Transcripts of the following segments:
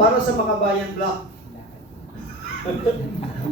Para sa Makabayan Block,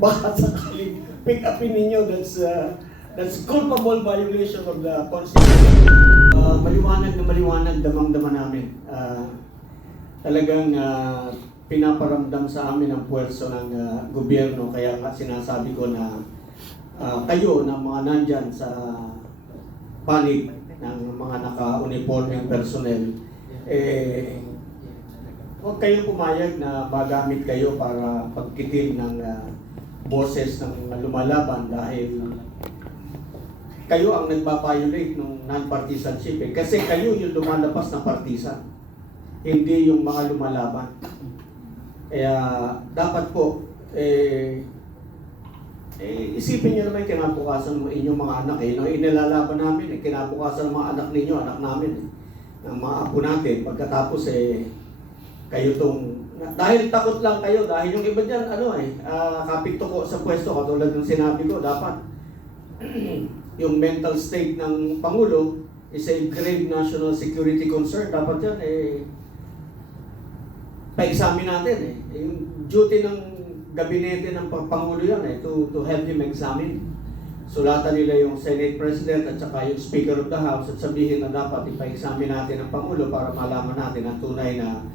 baka sakaling pick upin ninyo, that's culpable violation of the Constitution. Maliwanag na maliwanag, damang-dama namin. Talagang pinaparamdam sa amin ang puwerso ng gobyerno, kaya nga sinasabi ko na kayo na mga nandyan sa panig ng mga naka-uniforming personnel, huwag kayong pumayag na magamit kayo para pagkitil ng boses ng lumalaban dahil kayo ang nagpa-violate ng non-partisanship. Kasi kayo yung lumalabas ng partisan, hindi yung mga lumalaban. Kaya dapat po, isipin nyo naman kinabukasan ng inyong mga anak. Nung inilalaban namin, kinabukasan ng mga anak ninyo, anak namin, ng mga apo natin. Pagkatapos, kayo tong, dahil takot lang kayo, dahil yung iba dyan, kapit ko sa pwesto, katulad ng sinabi ko, dapat yung mental state ng Pangulo is a grave national security concern. Dapat yan, pa-examine natin. Yung duty ng gabinete ng Pangulo yan, to help him examine. Sulatan nila yung Senate President at saka yung Speaker of the House at sabihin na dapat ipa-examine natin ang Pangulo para malaman natin ang tunay na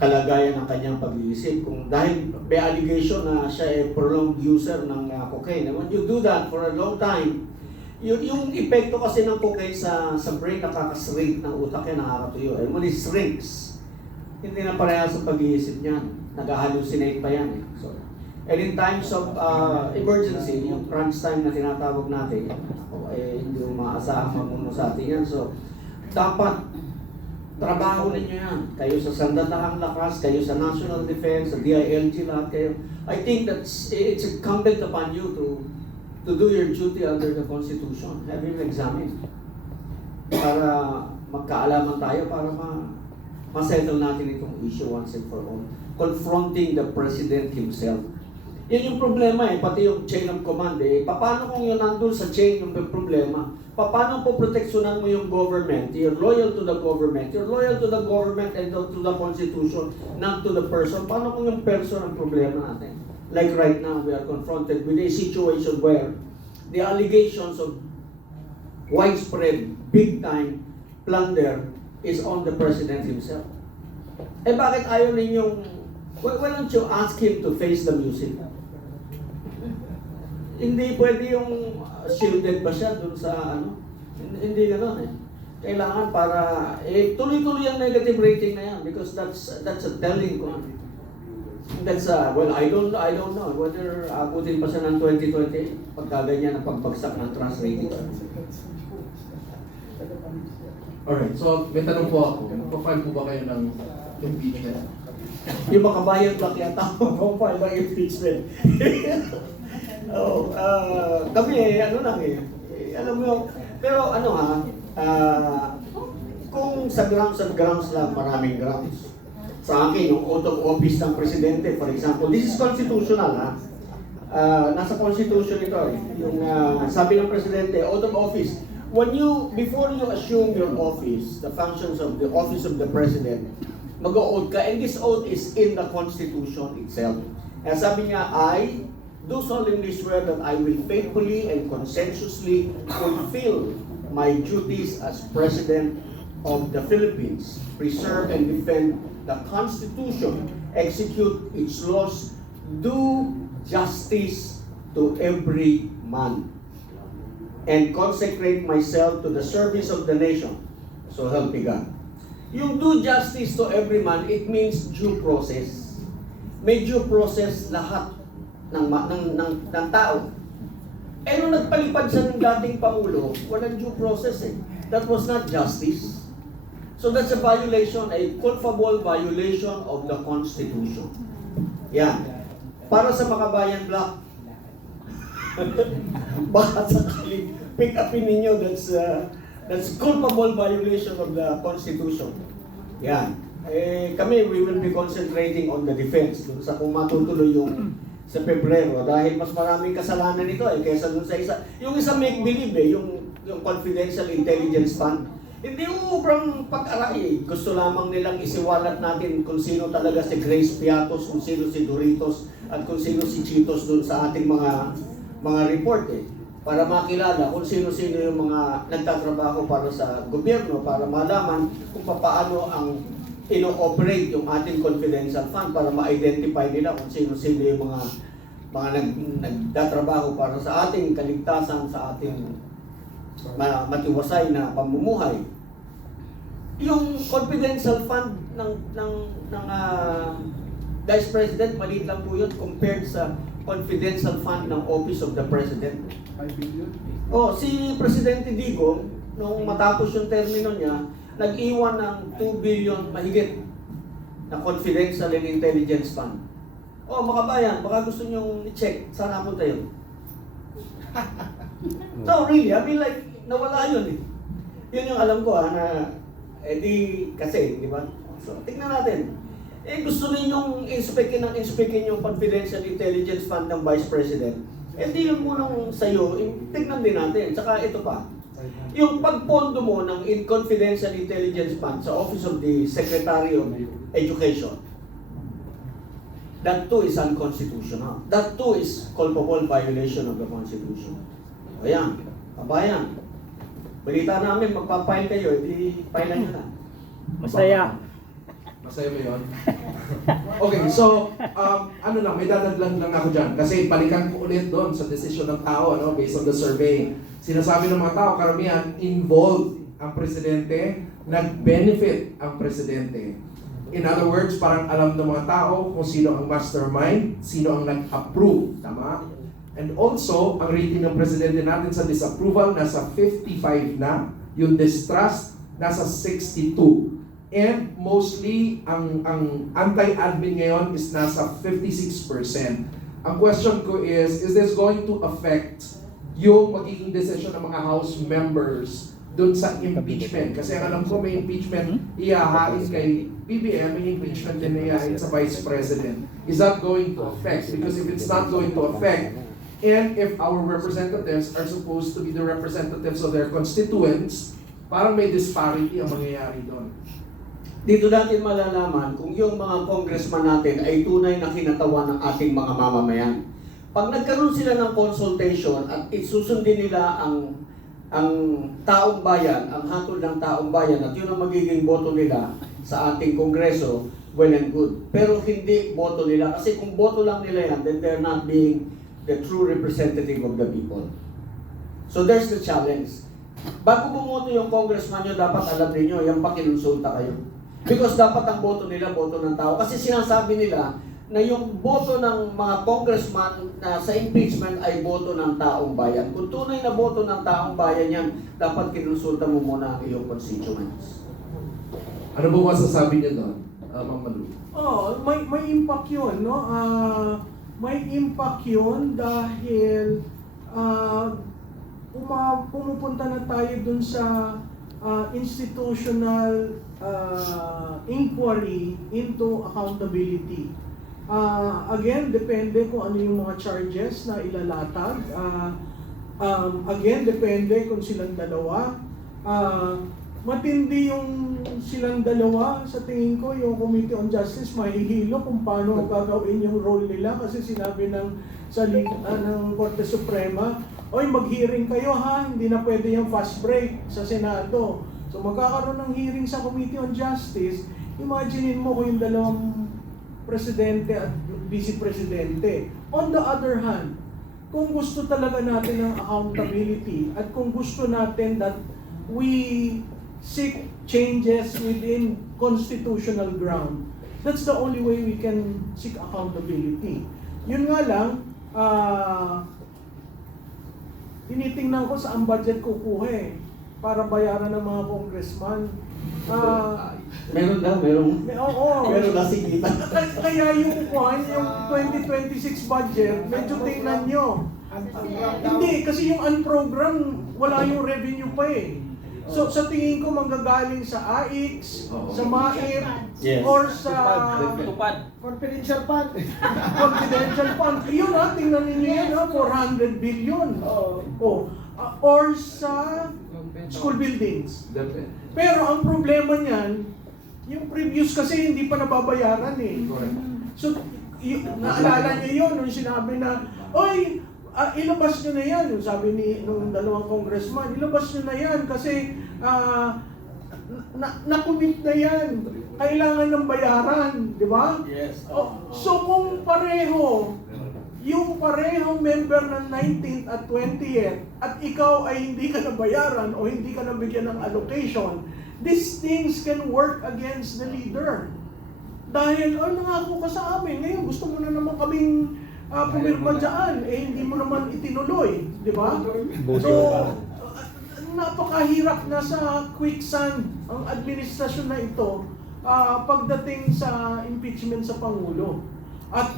kalagayan ng kanyang pag-iisip. Kung dahil may allegation na siya ay prolonged user ng cocaine. And when you do that for a long time, yung epekto kasi ng cocaine sa brain, nakakashrink ng utak yan, nakakatuyo. And when it shrinks, hindi na pareha sa pag-iisip niyan. Nag-hallucinate pa yan. So, and in times of emergency, yung crunch time na tinatawag natin, hindi mo maasahan mamuno sa atin yan. So, dapat trabaho ninyo yan. Kayo sa Sandatahang Lakas, kayo sa National Defense, sa DILG, lahat kayo. I think it's incumbent upon you to do your duty under the Constitution. Have him examined. Para magkaalaman tayo, para ma-settle natin itong issue once and for all. Confronting the President himself. Yan yung problema pati yung chain of command Paano kung yun nandun sa chain yung problema? Paano po proteksyonan mo yung government? You're loyal to the government. You're loyal to the government and to the Constitution, not to the person. Paano kung yung person ang problema natin? Like right now, we are confronted with a situation where the allegations of widespread, big-time plunder is on the President himself. Bakit ayaw ninyong, why don't you ask him to face the music? Hindi pwede yung shielded ba siya dun sa Hindi gano'n Kailangan para, tuloy-tuloy ang negative rating na yan because that's a telling one. That's well, I don't know whether abutin pa siya ng 2020 pagka ganyan ang pagbagsak ng trust rating. Alright, so may tanong po ako. Magpa-file po ba kayo ng impeachment? Yung Makabayan Block yata, mag-file ng impeachment. Kami alam mo, pero kung sa grounds lang, maraming grounds. Sa akin, yung oath of office ng Presidente, for example, this is constitutional nasa Constitution ito yung sabi ng Presidente, oath of office, before you assume your office, the functions of the office of the President, mag-o-oath ka, and this oath is in the Constitution itself. Kaya sabi niya, I do solemnly swear that I will faithfully and conscientiously fulfill my duties as President of the Philippines, preserve and defend the Constitution, execute its laws, do justice to every man, and consecrate myself to the service of the nation. So help me God. Yung do justice to every man, it means due process. May due process lahat ng tao. Nung nagpalipad siya ng dating Pangulo, walang due process That was not justice. So that's a violation, a culpable violation of the Constitution. Yan. Para sa Makabayan Block, baka sakaling pick upin ninyo, that's culpable violation of the Constitution. Yan. Kami, we will be concentrating on the defense sa kung matutuloy yung sa Pebrero dahil mas maraming kasalanan nito kaysa dun sa isa. Yung isa make believe yung confidential intelligence fund. Hindi ubrang pag-aray. Gusto lamang nilang isiwalat natin kung sino talaga si Grace Piatos, kung sino si Doritos, at kung sino si Chitos dun sa ating mga report eh. Para makilala kung sino-sino yung mga nagtatrabaho para sa gobyerno, para malaman kung paano ang ino-operate yung ating confidential fund, para ma-identify nila kung sino-sino yung mga nagtatrabaho para sa ating kaligtasan, sa ating matiwasay na pamumuhay. Yung confidential fund ng Vice President, maliit lang po yun compared sa confidential fund ng Office of the President. 5 billion? Oh, si Presidente Digong, nung matapos yung termino niya, nag-iwan ng 2 billion mahigit na confidential and intelligence fund. Oh, mga bayan, baka gusto niyong i-check, saan napunta yun? So really, I mean like, nawala yun eh. Yun yung alam ko na, kasi, di ba? So, tignan natin. Gusto ninyong inspekin yung confidential intelligence fund ng Vice President. Di yun munang sa'yo, tignan din natin. Tsaka ito pa, yung pagpondo mo ng confidential intelligence fund sa Office of the Secretary of Education, that too is unconstitutional. That too is culpable violation of the Constitution. Ayan, kabayan. Balita namin, magpapile kayo, pile nyo na. Masaya. Masaya ba yun? Okay, so, may dadagdag lang ako dyan. Kasi balikan ko ulit doon sa desisyon ng tao, based on the survey. Sinasabi ng mga tao, karamihan, involved ang presidente, nag-benefit ang presidente. In other words, parang alam ng mga tao kung sino ang mastermind, sino ang nag-approve, tama? And also, ang rating ng presidente natin sa disapproval, nasa 55 na. Yung distrust, nasa 62. And mostly, ang anti-admin ngayon is nasa 56%. Ang question ko is this going to affect yung magiging decision ng mga House members dun sa impeachment? Kasi ang alam ko may impeachment iyahain kay BBM, may impeachment din iyahain sa Vice President. Is that going to affect? Because if it's not going to affect, and if our representatives are supposed to be the representatives of their constituents, parang may disparity ang mangyayari doon. Dito natin malalaman kung yung mga congressman natin ay tunay na kinatawan ng ating mga mamamayan. Pag nagkaroon sila ng consultation at isusundin nila ang taong bayan, ang hatol ng taong bayan, at yun ang magiging boto nila sa ating kongreso, well and good. Pero hindi boto nila, kasi kung boto lang nila yan, then they're not being the true representative of the people. So there's the challenge. Bago bumoto yung congressman nyo, dapat alam niyo yan pa kinonsulta kayo. Because dapat ang boto nila, boto ng tao. Kasi sinasabi nila na yung boto ng mga congressman na sa impeachment ay boto ng taong bayan. Kung tunay na boto ng taong bayan yan, dapat kinonsulta mo muna ang iyong constituents. Ano ba masasabi niyo doon, Ma'am Malu? May impact yun, no? May impact yun dahil pumupunta na tayo dun sa institutional inquiry into accountability. Again, depende kung ano yung mga charges na ilalatag. Again, depende kung silang dalawa. Matindi yung silang dalawa, sa tingin ko, yung Committee on Justice mahihilo kung paano gagawin yung role nila kasi sinabi ng Korte Suprema, oy, mag-hearing kayo ha, hindi na pwede yung fast break sa Senado. So magkakaroon ng hearing sa Committee on Justice, imaginein mo kung yung dalawang presidente at vice presidente. On the other hand, kung gusto talaga natin ng accountability at kung gusto natin that we seek changes within constitutional ground, that's the only way we can seek accountability. Yun nga lang, tinitingnan ko saan budget kukuha para bayaran ng mga congressman. Meron daw, meron. Oo. Meron na sigita. Kaya yung 2026 budget, medyo tingnan nyo. Hindi, kasi yung unprogram, wala yung revenue pa So sa tingin ko manggagaling sa AIX, sa MAIP, Yes. or sa Confidential fund. confidential fund. Yun tingnan ninyo yan 400 billion. Or sa school buildings. Pero ang problema niyan, yung previous kasi hindi pa nababayaran eh. Correct. So, naalala niyo yun nung sinabi na, oy, ilabas nyo na yan. Yung sabi nung dalawang congressman, ilabas nyo na yan kasi na-commit na yan. Kailangan ng bayaran, di ba? Yes. So kung pareho, yung parehong member ng 19th at 20th at ikaw ay hindi ka nabayaran o hindi ka nabigyan ng allocation, these things can work against the leader. Dahil, nangako ka sa amin, ngayon gusto mo na naman kaming pumirma dyan, hindi mo naman itinuloy, di ba? So, napakahirap na sa quicksand ang administrasyon na ito pagdating sa impeachment sa Pangulo. At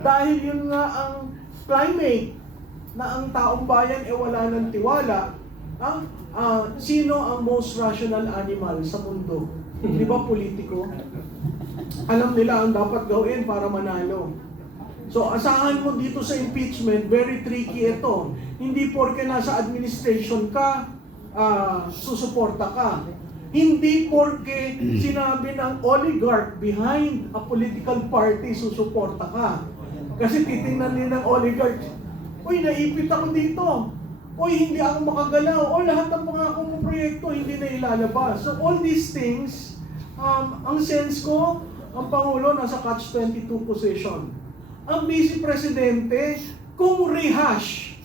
dahil yun nga ang climate na ang taong bayan wala ng tiwala, sino ang most rational animal sa mundo? Di ba politiko? Alam nila ang dapat gawin para manalo. So asahan mo dito sa impeachment, very tricky ito. Hindi porke nasa administration ka, susuporta ka. Hindi porke sinabi ng oligarch behind a political party, susuporta ka. Kasi titingnan din ng oligarch, uy, naipit ako dito. Uy, hindi ako makagalaw. O lahat ng pangako mong proyekto hindi na ilalabas. So all these things, ang sense ko, ang Pangulo nasa catch-22 position. Ang Vice Presidente, kung rehash,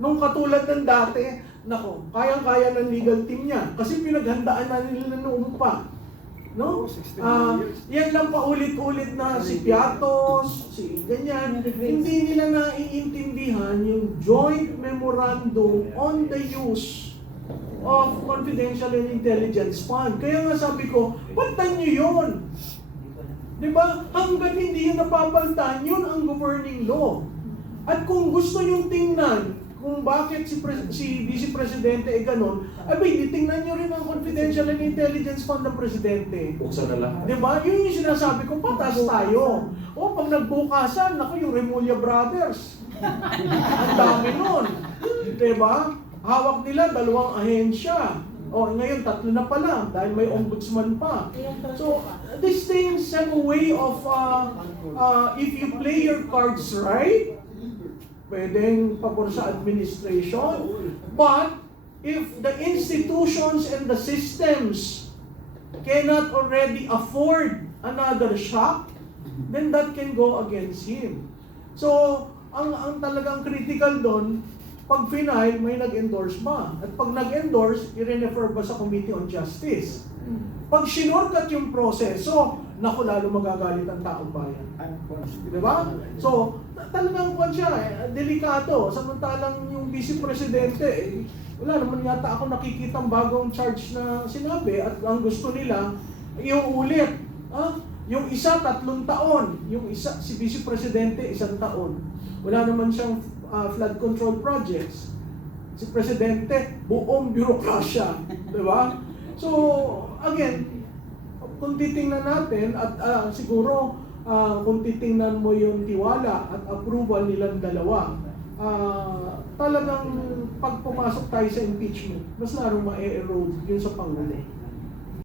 nung katulad ng dati, nako, kayang-kaya ng legal team niya. Kasi pinaghandaan na nila noon pa. No? Yan lang paulit-ulit na si Piatos, si ganyan. Hindi nila naiintindihan yung joint memorandum on the use of confidential and intelligence fund. Kaya nga sabi ko, palitan niyo yun. Diba? Hanggang hindi yun napapalitan, yun ang governing law. At kung gusto niyong tingnan kung bakit si Vice Presidente ganun, abay, tingnan niyo rin ang confidential and intelligence fund ng Presidente. Buksan na lang. Diba? Yun yung sinasabi ko, patas tayo. O pag nagbukasan, naku, yung Remulla Brothers. Ang dami nun. Diba? Hawak nila 2 ahensya. O ngayon, 3 na pala dahil may ombudsman pa. So, these things have a way of, if you play your cards right, pwedeng pabor sa administration. But, if the institutions and the systems cannot already afford another shock, then that can go against him. So, ang talagang critical doon, pag final, may nag-endorse ba? At pag nag-endorse, i-refer ba sa Committee on Justice? Pag sinorkat yung proseso, naku, lalo magagalit ang taong bayan. Diba? So, talagang kwan siya, delikado. Samantalang yung Vice Presidente, wala naman yata ako nakikitang bagong charge na sinabi at ang gusto nila, yung ulit. Yung isa, 3 taon. Yung isa, si Vice Presidente, 1 taon. Wala naman siyang flood control projects. Si Presidente, buong bürokrasya. Diba? So, again, kung titingnan natin at siguro kung titingnan mo yung tiwala at approval nilang dalawa, talagang pag pumasok tayo sa impeachment, mas larong ma-erode yun sa Pangulo.